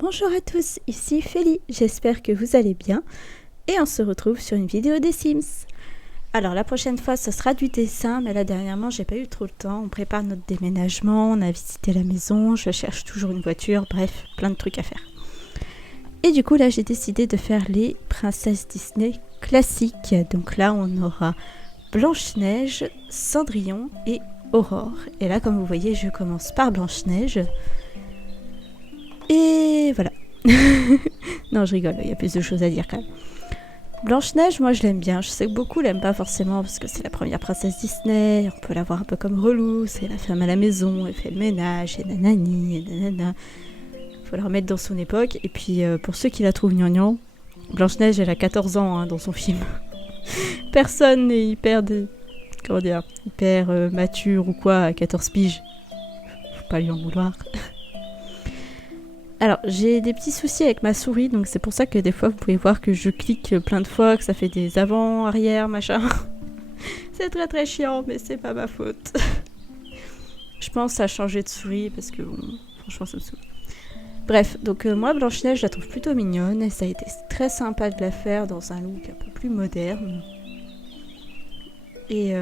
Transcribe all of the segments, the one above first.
Bonjour à tous, ici Félie, j'espère que vous allez bien et on se retrouve sur une vidéo des Sims. Alors la prochaine fois ce sera du dessin, mais là dernièrement j'ai pas eu trop le temps, on prépare notre déménagement, on a visité la maison, je cherche toujours une voiture, bref, plein de trucs à faire. Et du coup là j'ai décidé de faire les princesses Disney classiques, donc là on aura Blanche-Neige, Cendrillon et Aurore. Et là comme vous voyez je commence par Blanche-Neige. Et voilà. Non, je rigole, il y a plus de choses à dire quand même. Blanche-Neige, moi je l'aime bien. Je sais que beaucoup l'aiment pas forcément parce que c'est la première princesse Disney. On peut la voir un peu comme relou. C'est la femme à la maison, elle fait le ménage, et nanani, et nanana. Faut la remettre dans son époque. Et puis pour ceux qui la trouvent gnangnan, Blanche-Neige elle a 14 ans dans son film. Personne n'est hyper mature ou quoi à 14 piges. Faut pas lui en vouloir. Alors, j'ai des petits soucis avec ma souris, donc c'est pour ça que des fois, vous pouvez voir que je clique plein de fois, que ça fait des avant, arrière, machin. C'est très très chiant, mais c'est pas ma faute. Je pense à changer de souris, parce que bon, franchement, ça me saoule. Bref, donc moi, Blanche-Neige, je la trouve plutôt mignonne, et ça a été très sympa de la faire dans un look un peu plus moderne. Et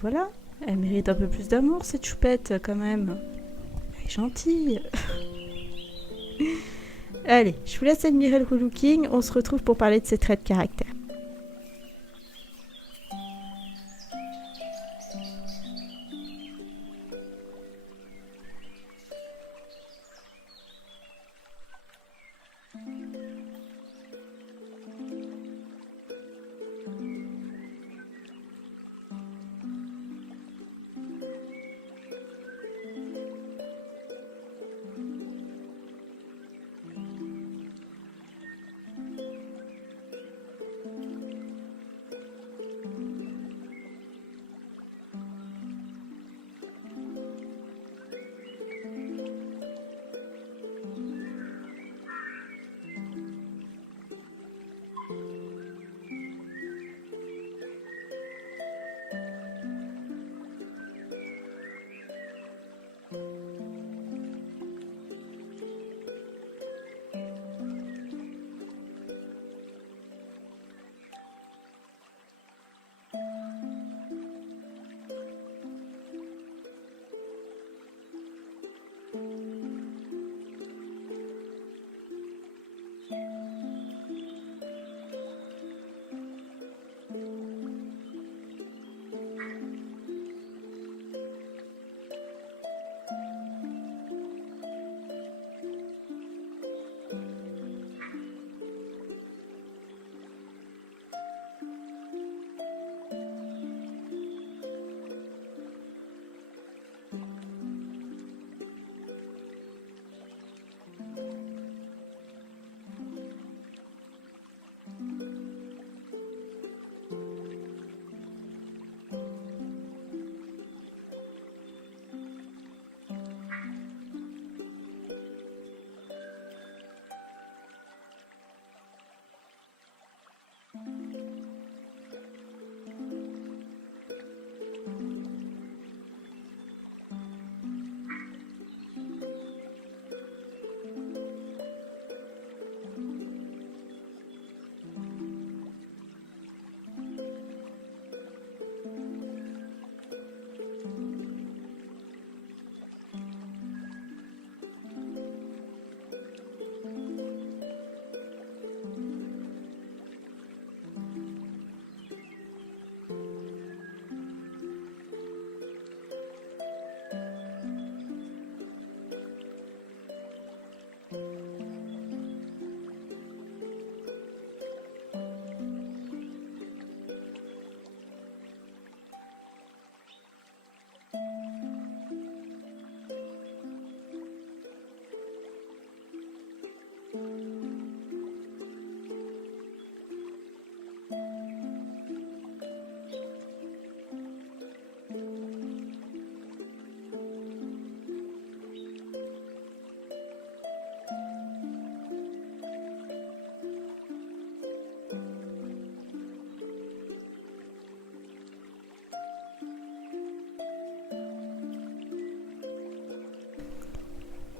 voilà, elle mérite un peu plus d'amour, cette choupette, quand même. Elle est gentille. Allez, je vous laisse admirer le relooking, on se retrouve pour parler de ses traits de caractère.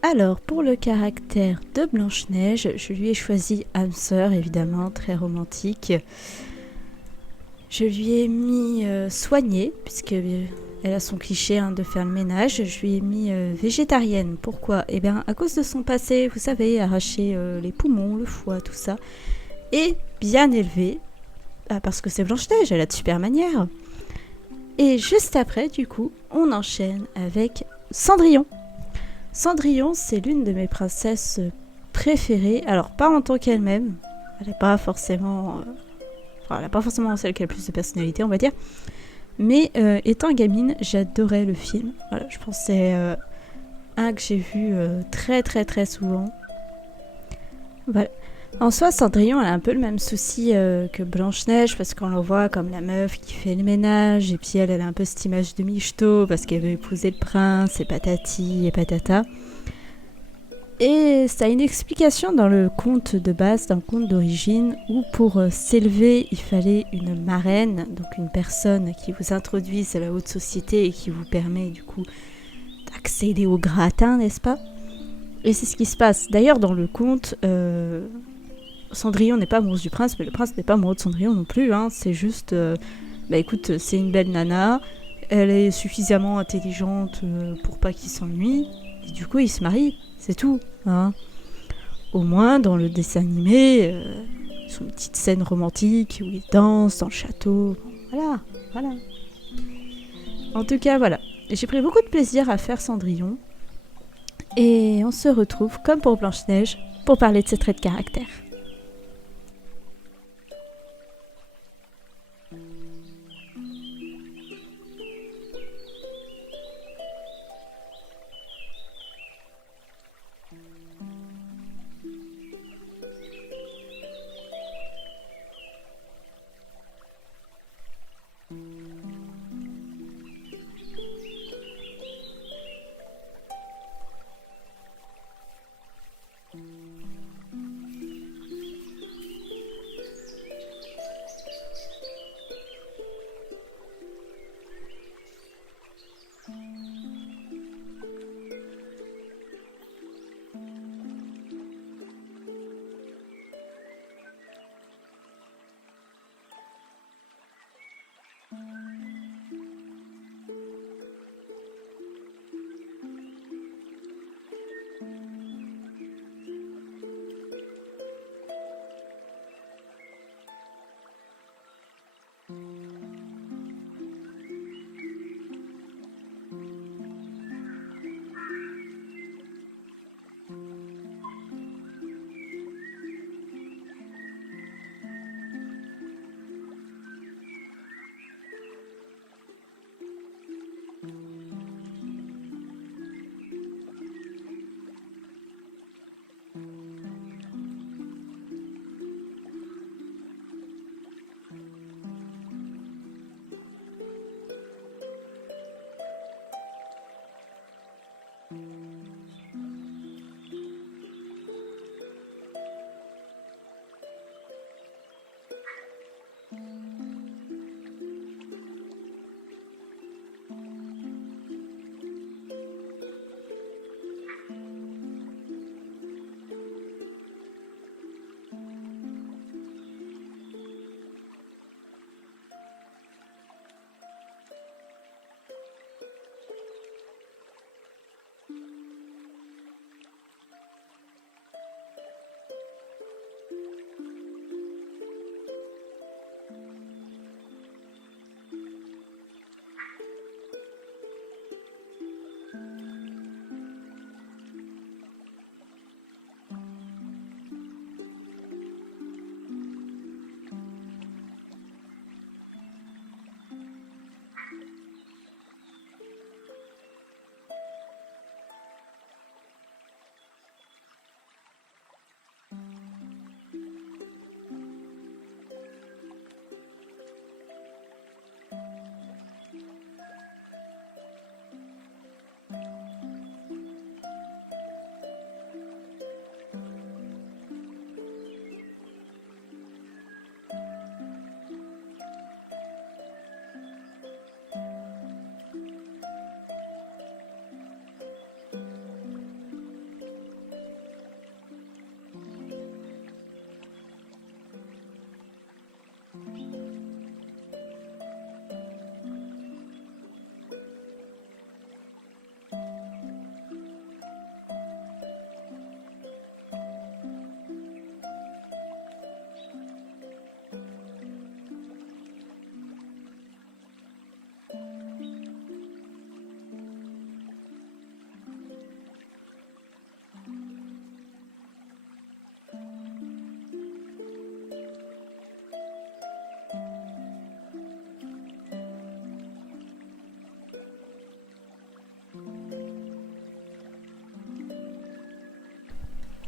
Alors, pour le caractère de Blanche-Neige, je lui ai choisi âme sœur, évidemment, très romantique. Je lui ai mis soignée, puisque elle a son cliché de faire le ménage. Je lui ai mis végétarienne. Pourquoi ? Eh bien, à cause de son passé, vous savez, arracher les poumons, le foie, tout ça. Et bien élevée, parce que c'est Blanche-Neige, elle a de super manières. Et juste après, du coup, on enchaîne avec Cendrillon. Cendrillon, c'est l'une de mes princesses préférées. Alors, pas en tant qu'elle-même. Elle n'a pas forcément... elle n'a pas forcément celle qui a le plus de personnalité, on va dire. Mais étant gamine, j'adorais le film. Voilà, je pense que c'est un que j'ai vu très très très souvent. Voilà. En soi, Cendrillon, elle a un peu le même souci que Blanche-Neige, parce qu'on la voit comme la meuf qui fait le ménage, et puis elle a un peu cette image de michto, parce qu'elle veut épouser le prince, et patati et patata. Et ça a une explication dans le conte de base, dans le conte d'origine, où pour s'élever, il fallait une marraine, donc une personne qui vous introduise à la haute société et qui vous permet du coup d'accéder au gratin, n'est-ce pas ? Et c'est ce qui se passe. D'ailleurs, dans le conte, Cendrillon n'est pas amoureuse du prince, mais le prince n'est pas amoureux de Cendrillon non plus. C'est juste, écoute, c'est une belle nana, elle est suffisamment intelligente pour pas qu'il s'ennuie, et du coup, il se marie. C'est tout. Au moins, dans le dessin animé, ils ont une petite scène romantique où ils dansent dans le château. Voilà. En tout cas, voilà. J'ai pris beaucoup de plaisir à faire Cendrillon. Et on se retrouve, comme pour Blanche-Neige, pour parler de ses traits de caractère.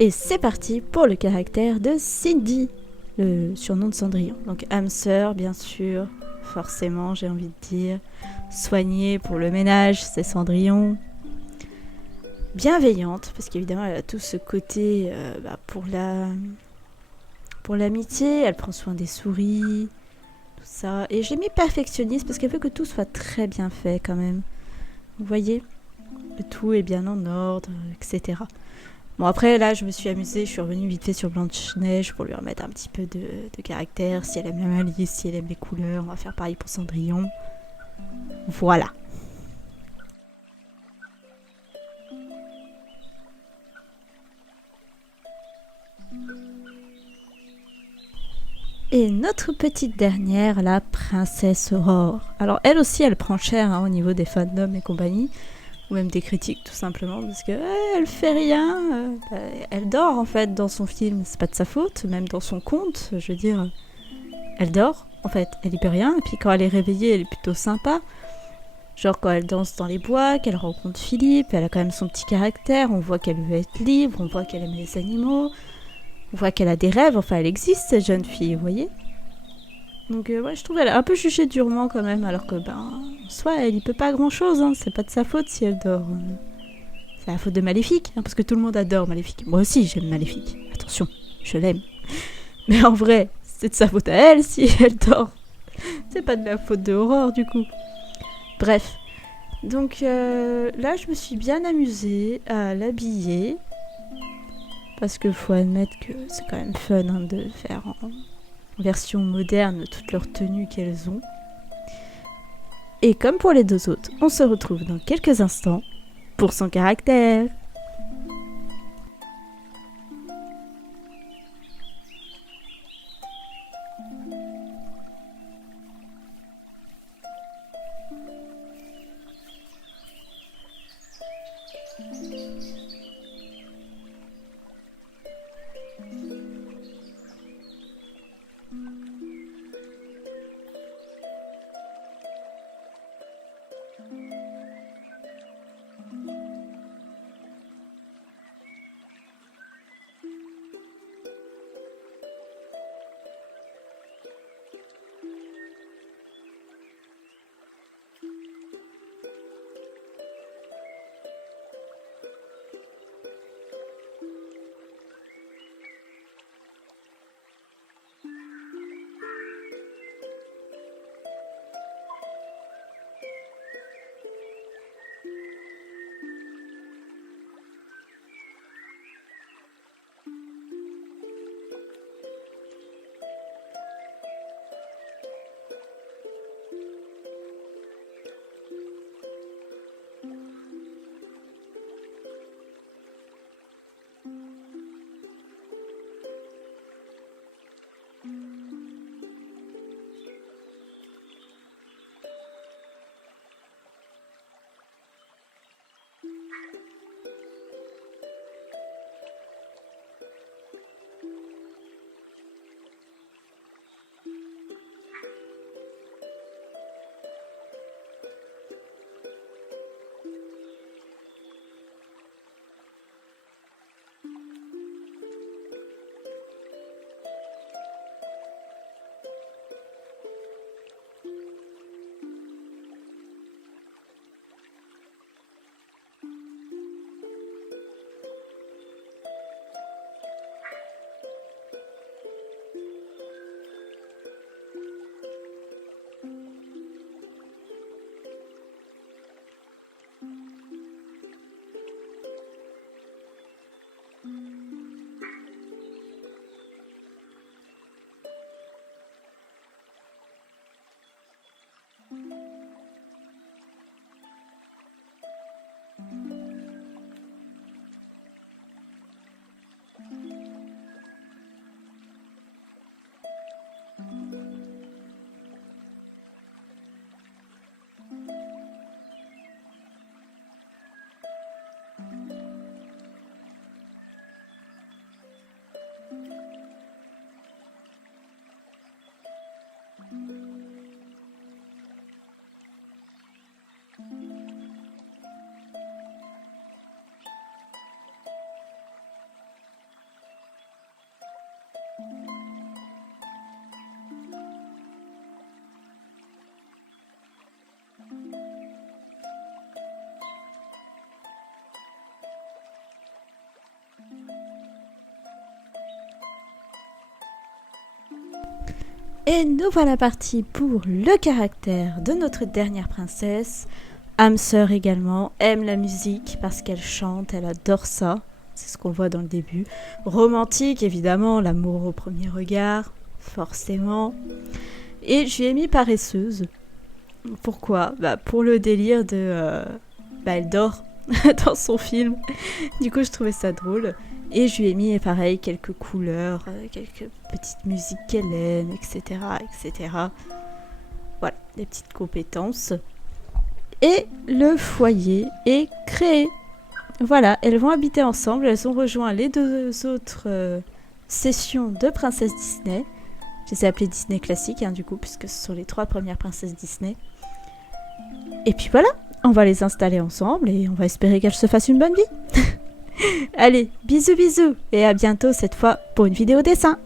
Et c'est parti pour le caractère de Cindy, le surnom de Cendrillon. Donc âme sœur, bien sûr, forcément, j'ai envie de dire. Soignée pour le ménage, c'est Cendrillon. Bienveillante, parce qu'évidemment, elle a tout ce côté pour l'amitié. Elle prend soin des souris, tout ça. Et j'ai mis perfectionniste parce qu'elle veut que tout soit très bien fait quand même. Vous voyez, le tout est bien en ordre, etc. Bon, après, là, je me suis amusée, je suis revenue vite fait sur Blanche-Neige pour lui remettre un petit peu de caractère. Si elle aime la malice, si elle aime les couleurs, on va faire pareil pour Cendrillon. Voilà. Et notre petite dernière, la princesse Aurore. Alors, elle aussi, elle prend cher au niveau des fandoms et compagnie. Ou même des critiques tout simplement parce que elle fait rien, elle dort en fait dans son film, c'est pas de sa faute, même dans son conte, je veux dire, elle dort en fait, elle y peut rien, et puis quand elle est réveillée elle est plutôt sympa, genre quand elle danse dans les bois, qu'elle rencontre Philippe, elle a quand même son petit caractère, on voit qu'elle veut être libre, on voit qu'elle aime les animaux, on voit qu'elle a des rêves, enfin elle existe cette jeune fille, vous voyez. Donc ouais, je trouve elle a un peu jugé durement quand même, alors que en soi elle y peut pas grand chose, c'est pas de sa faute si elle dort. C'est la faute de Maléfique, parce que tout le monde adore Maléfique. Moi aussi, j'aime Maléfique. Attention, je l'aime. Mais en vrai, c'est de sa faute à elle si elle dort. C'est pas de la faute de Aurore, du coup. Bref. Donc là, je me suis bien amusée à l'habiller. Parce que faut admettre que c'est quand même fun de faire en version moderne toutes leurs tenues qu'elles ont. Et comme pour les deux autres, on se retrouve dans quelques instants pour son caractère. Et nous voilà partis pour le caractère de notre dernière princesse. Âme sœur également, aime la musique parce qu'elle chante, elle adore ça. C'est ce qu'on voit dans le début. Romantique évidemment, l'amour au premier regard, forcément. Et je lui ai mis paresseuse. Pourquoi ? Pour le délire de... elle dort dans son film. Du coup je trouvais ça drôle. Et je lui ai mis, pareil, quelques couleurs, quelques petites musiques qu'elle aime, etc., etc. Voilà, des petites compétences. Et le foyer est créé. Voilà, elles vont habiter ensemble. Elles ont rejoint les deux autres sessions de Princesse Disney. Je les ai appelées Disney classiques, du coup, puisque ce sont les 3 premières princesses Disney. Et puis voilà, on va les installer ensemble et on va espérer qu'elles se fassent une bonne vie. Allez, bisous bisous et à bientôt cette fois pour une vidéo dessin.